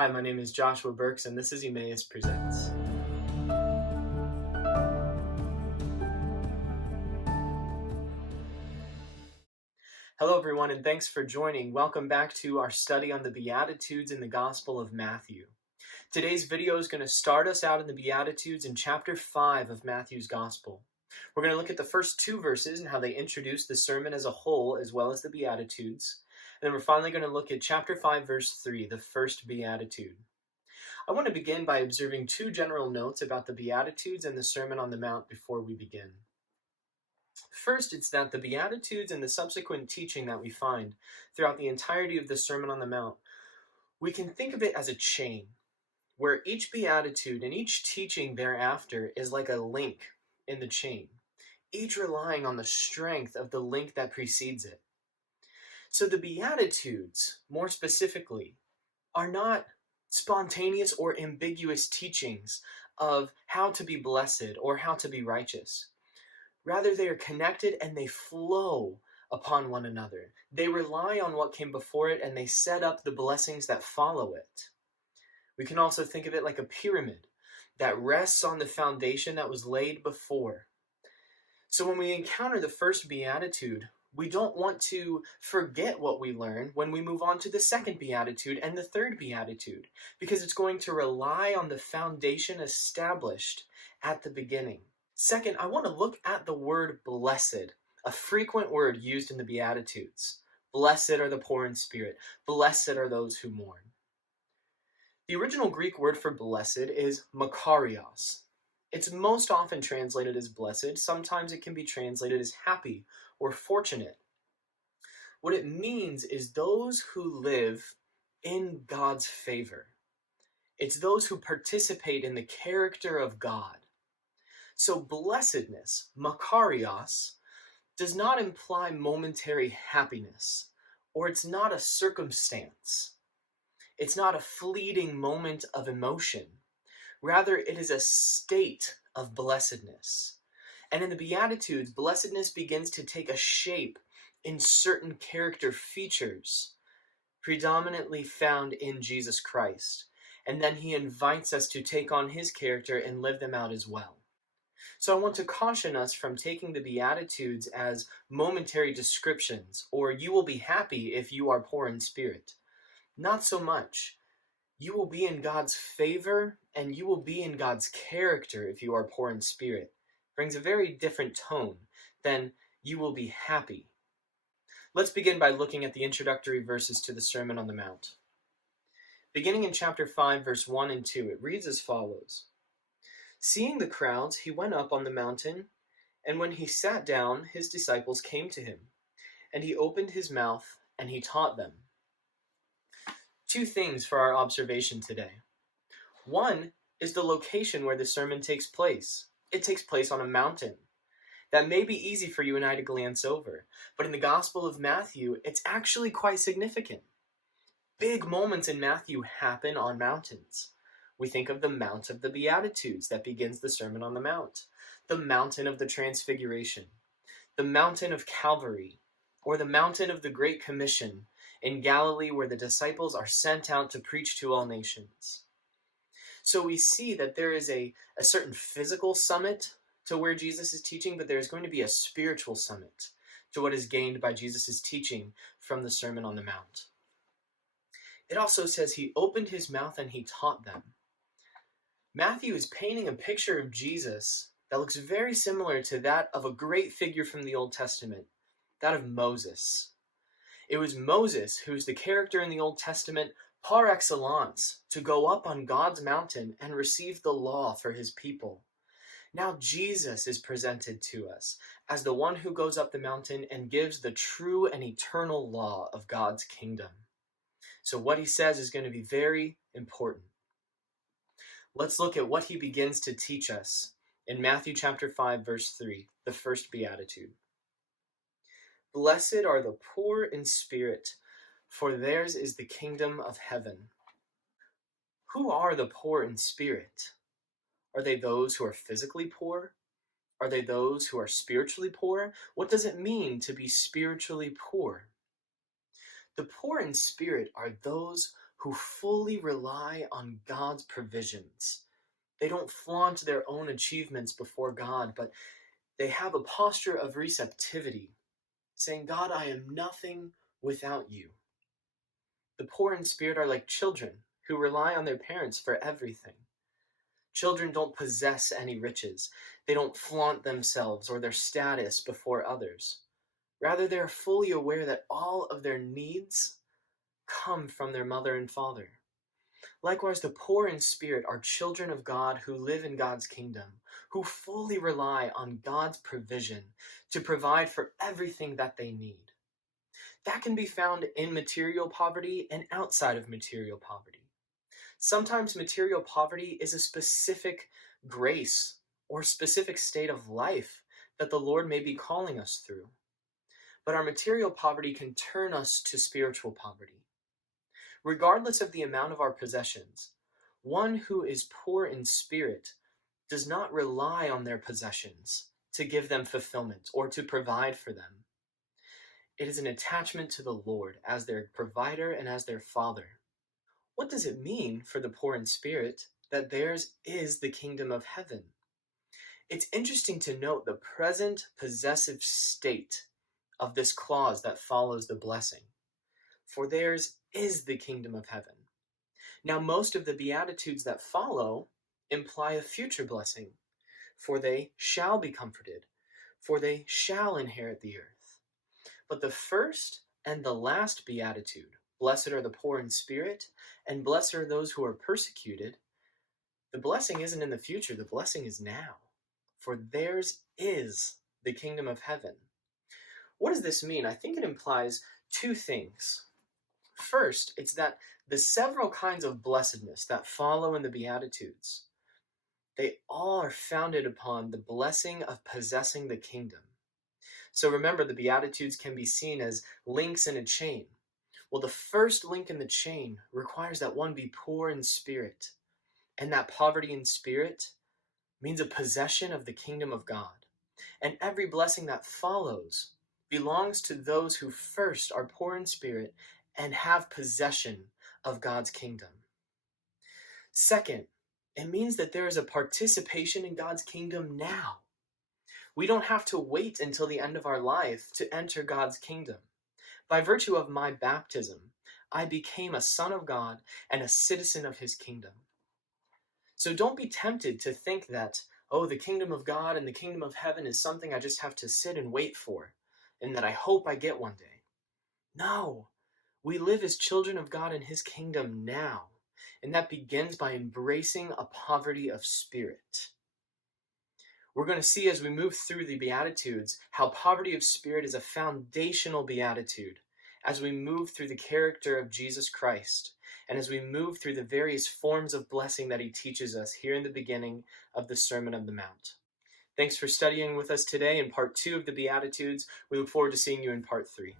Hi, my name is Joshua Burks, and this is Emmaus Presents. Hello, everyone, and thanks for joining. Welcome back to our study on the Beatitudes in the Gospel of Matthew. Today's video is going to start us out in the Beatitudes in chapter 5 of Matthew's Gospel. We're going to look at the first two verses and how they introduce the sermon as a whole, as well as the Beatitudes. And then we're finally going to look at chapter 5, verse 3, the first Beatitude. I want to begin by observing two general notes about the Beatitudes and the Sermon on the Mount before we begin. First, it's that the Beatitudes and the subsequent teaching that we find throughout the entirety of the Sermon on the Mount, we can think of it as a chain, where each Beatitude and each teaching thereafter is like a link in the chain, each relying on the strength of the link that precedes it. So the Beatitudes, more specifically, are not spontaneous or ambiguous teachings of how to be blessed or how to be righteous. Rather, they are connected and they flow upon one another. They rely on what came before it and they set up the blessings that follow it. We can also think of it like a pyramid that rests on the foundation that was laid before. So when we encounter the first Beatitude, we don't want to forget what we learn when we move on to the second Beatitude and the third Beatitude, because it's going to rely on the foundation established at the beginning. Second, I want to look at the word blessed, a frequent word used in the Beatitudes. Blessed are the poor in spirit. Blessed are those who mourn. The original Greek word for blessed is makarios. It's most often translated as blessed. Sometimes it can be translated as happy or fortunate. What it means is those who live in God's favor. It's those who participate in the character of God. So blessedness, makarios, does not imply momentary happiness, or it's not a circumstance. It's not a fleeting moment of emotion. Rather, it is a state of blessedness. And in the Beatitudes, blessedness begins to take a shape in certain character features, predominantly found in Jesus Christ. And then he invites us to take on his character and live them out as well. So I want to caution us from taking the Beatitudes as momentary descriptions, or you will be happy if you are poor in spirit. Not so much. You will be in God's favor, and you will be in God's character if you are poor in spirit. It brings a very different tone than you will be happy. Let's begin by looking at the introductory verses to the Sermon on the Mount. Beginning in chapter 5, verse 1 and 2, it reads as follows. Seeing the crowds, he went up on the mountain, and when he sat down, his disciples came to him, and he opened his mouth, and he taught them. Two things for our observation today. One is the location where the sermon takes place. It takes place on a mountain. That may be easy for you and I to glance over, but in the Gospel of Matthew, it's actually quite significant. Big moments in Matthew happen on mountains. We think of the Mount of the Beatitudes that begins the Sermon on the Mount, the Mountain of the Transfiguration, the Mountain of Calvary, or the Mountain of the Great Commission in Galilee where the disciples are sent out to preach to all nations. So we see that there is a certain physical summit to where Jesus is teaching, but there's going to be a spiritual summit to what is gained by Jesus' teaching from the Sermon on the Mount. It also says he opened his mouth and he taught them. Matthew is painting a picture of Jesus that looks very similar to that of a great figure from the Old Testament, that of Moses. It was Moses who is the character in the Old Testament par excellence to go up on God's mountain and receive the law for his people. Now Jesus is presented to us as the one who goes up the mountain and gives the true and eternal law of God's kingdom. So what he says is going to be very important. Let's look at what he begins to teach us in Matthew chapter 5, verse 3, the first Beatitude. Blessed are the poor in spirit, for theirs is the kingdom of heaven. Who are the poor in spirit? Are they those who are physically poor? Are they those who are spiritually poor? What does it mean to be spiritually poor? The poor in spirit are those who fully rely on God's provisions. They don't flaunt their own achievements before God, but they have a posture of receptivity, saying, God, I am nothing without you. The poor in spirit are like children who rely on their parents for everything. Children don't possess any riches. They don't flaunt themselves or their status before others. Rather, they are fully aware that all of their needs come from their mother and father. Likewise, the poor in spirit are children of God who live in God's kingdom, who fully rely on God's provision to provide for everything that they need. That can be found in material poverty and outside of material poverty. Sometimes material poverty is a specific grace or specific state of life that the Lord may be calling us through. But our material poverty can turn us to spiritual poverty. Regardless of the amount of our possessions, one who is poor in spirit does not rely on their possessions to give them fulfillment or to provide for them. It is an attachment to the Lord as their provider and as their Father. What does it mean for the poor in spirit that theirs is the kingdom of heaven? It's interesting to note the present possessive state of this clause that follows the blessing. For theirs is the kingdom of heaven. Now, most of the Beatitudes that follow imply a future blessing. For they shall be comforted, for they shall inherit the earth. But the first and the last Beatitude, blessed are the poor in spirit, and blessed are those who are persecuted, the blessing isn't in the future, the blessing is now. For theirs is the kingdom of heaven. What does this mean? I think it implies two things. First, it's that the several kinds of blessedness that follow in the Beatitudes, they all are founded upon the blessing of possessing the kingdom. So remember, the Beatitudes can be seen as links in a chain. Well, the first link in the chain requires that one be poor in spirit, and that poverty in spirit means a possession of the kingdom of God. And every blessing that follows belongs to those who first are poor in spirit and have possession of God's kingdom. Second, it means that there is a participation in God's kingdom now. We don't have to wait until the end of our life to enter God's kingdom. By virtue of my baptism, I became a son of God and a citizen of his kingdom. So don't be tempted to think that, the kingdom of God and the kingdom of heaven is something I just have to sit and wait for, and that I hope I get one day. No, we live as children of God in his kingdom now, and that begins by embracing a poverty of spirit. We're going to see as we move through the Beatitudes how poverty of spirit is a foundational beatitude as we move through the character of Jesus Christ and as we move through the various forms of blessing that he teaches us here in the beginning of the Sermon on the Mount. Thanks for studying with us today in part 2 of the Beatitudes. We look forward to seeing you in part 3.